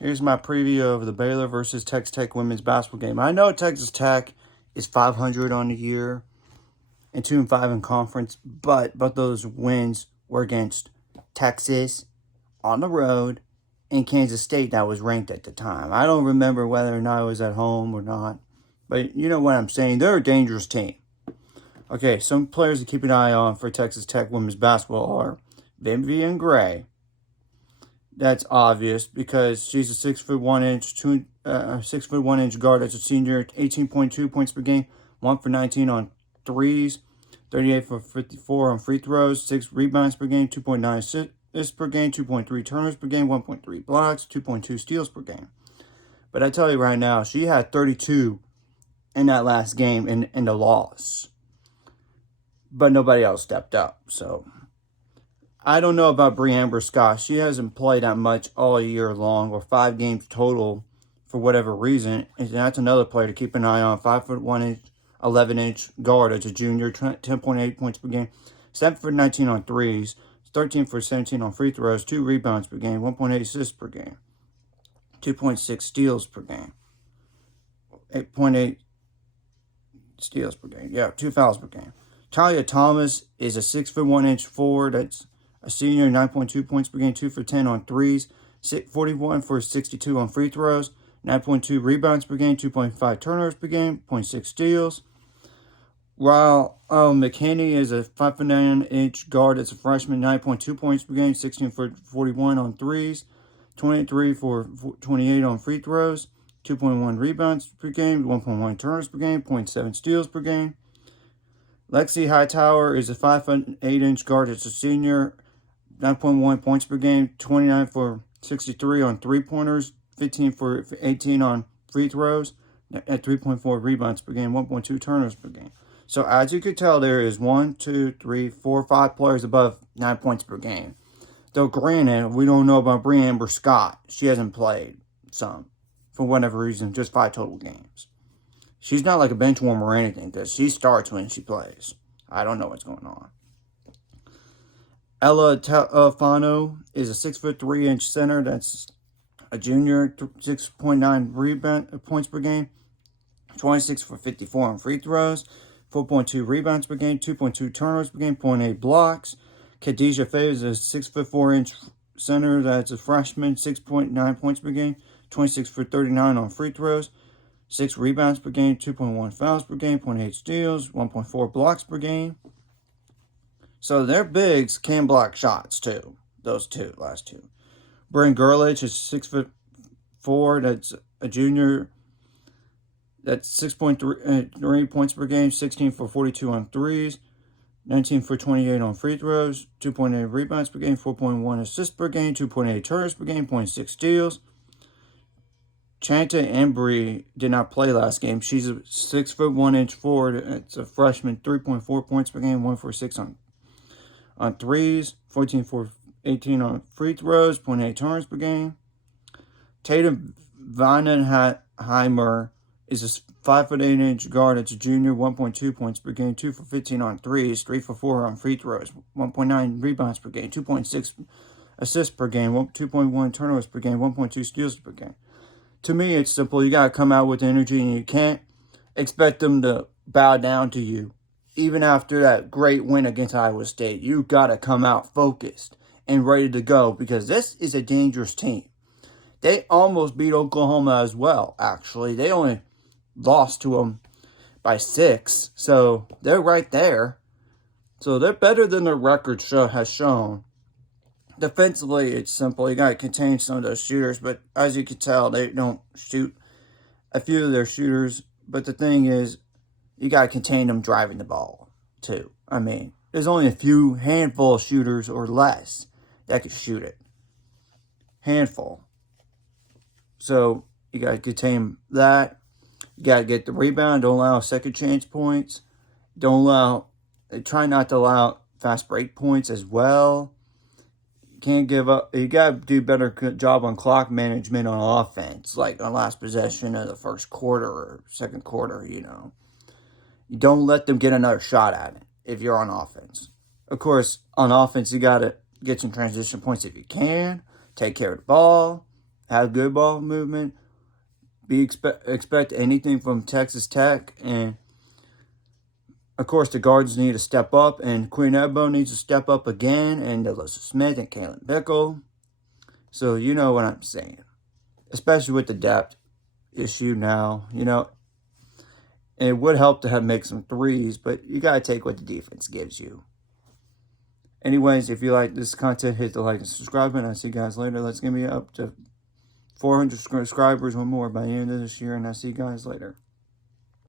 Here's my preview of the Baylor versus Texas Tech women's basketball game. I know Texas Tech is 500 on the year and 2-5 in conference, but those wins were against Texas on the road and Kansas State that was ranked at the time. I don't remember whether or not it was at home or not, but you know what I'm saying. They're a dangerous team. Okay, some players to keep an eye on for Texas Tech women's basketball are Vivian Gray. That's obvious because she's a 6'1" guard. That's a senior. 18.2 points per game, 1 for 19 on threes, 38 for 54 on free throws, 6 rebounds per game, 2.9 assists per game, 2.3 turnovers per game, 1.3 blocks, 2.2 steals per game. But I tell you right now, she had 32 in that last game in the loss. But nobody else stepped up. So I don't know about Amber Scott. She hasn't played that much all year long, or 5 games total for whatever reason. And that's another player to keep an eye on. 5'1", 11-inch guard as a junior, 10.8 points per game, 7 for 19 on threes, 13 for 17 on free throws, 2 rebounds per game, 1.8 assists per game, 2.6 steals per game, 8.8 steals per game. Yeah, 2 fouls per game. Talia Thomas is a 6'1" forward. That's a senior, 9.2 points per game, 2 for 10 on threes, 41 for 62 on free throws, 9.2 rebounds per game, 2.5 turnovers per game, 0.6 steals. While McKinney is a 5'9" guard, that's a freshman, 9.2 points per game, 16 for 41 on threes, 23 for 28 on free throws, 2.1 rebounds per game, 1.1 turnovers per game, 0.7 steals per game. Lexi Hightower is a 5'8" guard. It's a senior, 9.1 points per game, 29 for 63 on three-pointers, 15 for 18 on free throws, at 3.4 rebounds per game, 1.2 turnovers per game. So as you could tell, there is 1, 2, 3, 4, 5 players above 9 points per game. Though granted, we don't know about Amber Scott. She hasn't played some, for whatever reason, just 5 total games. She's not like a bench warmer or anything, because she starts when she plays. I don't know what's going on. Ella Fano is a 6'3" center. That's a junior, 6.9 rebound points per game, 26 for 54 on free throws, 4.2 rebounds per game, 2.2 turnovers per game, 0.8 blocks. Khadijah Faye is a 6'4" center. That's a freshman, 6.9 points per game, 26 for 39 on free throws, 6 rebounds per game, 2.1 fouls per game, 0.8 steals, 1.4 blocks per game. So their bigs can block shots too. Those last two. Bryn Gerlich is 6'4". That's a junior. That's 6.3 points per game, 16 for 42 on threes, 19 for 28 on free throws, 2.8 rebounds per game, 4.1 assists per game, 2.8 turnovers per game, 0.6 steals. Chanta Embry did not play last game. She's a 6'1" forward. It's a freshman, 3.4 points per game, 1 for 6 on threes, 14 for 18 on free throws, 0.8 turnovers per game. Tatum Vandenheimer is a 5'8" guard. It's a junior, 1.2 points per game, 2 for 15 on threes, 3 for 4 on free throws, 1.9 rebounds per game, 2.6 assists per game, 2.1 turnovers per game, 1.2 steals per game. To me, it's simple. You got to come out with energy, and you can't expect them to bow down to you. Even after that great win against Iowa State, you got to come out focused and ready to go, because this is a dangerous team. They almost beat Oklahoma as well, actually. They only lost to them by 6, so they're right there. So they're better than their record has shown. Defensively, it's simple. You got to contain some of those shooters, but as you can tell, they don't shoot a few of their shooters. But the thing is, you got to contain them driving the ball, too. I mean, there's only a handful of shooters or less that can shoot it. Handful. So you got to contain that. You got to get the rebound. Don't allow second chance points. Try not to allow fast break points as well. Can't give up. You got to do a better job on clock management on offense, like on last possession of the first quarter or second quarter, You don't let them get another shot at it if you're on offense. Of course, on offense, you got to get some transition points if you can. Take care of the ball. have good ball movement. Expect anything from Texas Tech. And, of course, the guards need to step up. And Quinn Edbo needs to step up again. And Alyssa Smith and Kalen Bickle. So you know what I'm saying. Especially with the depth issue now. You know, it would help to have make some threes, but you got to take what the defense gives you. Anyways, if you like this content, hit the like and subscribe button. I'll see you guys later. Let's get me up to 400 subscribers or more by the end of this year, and I'll see you guys later.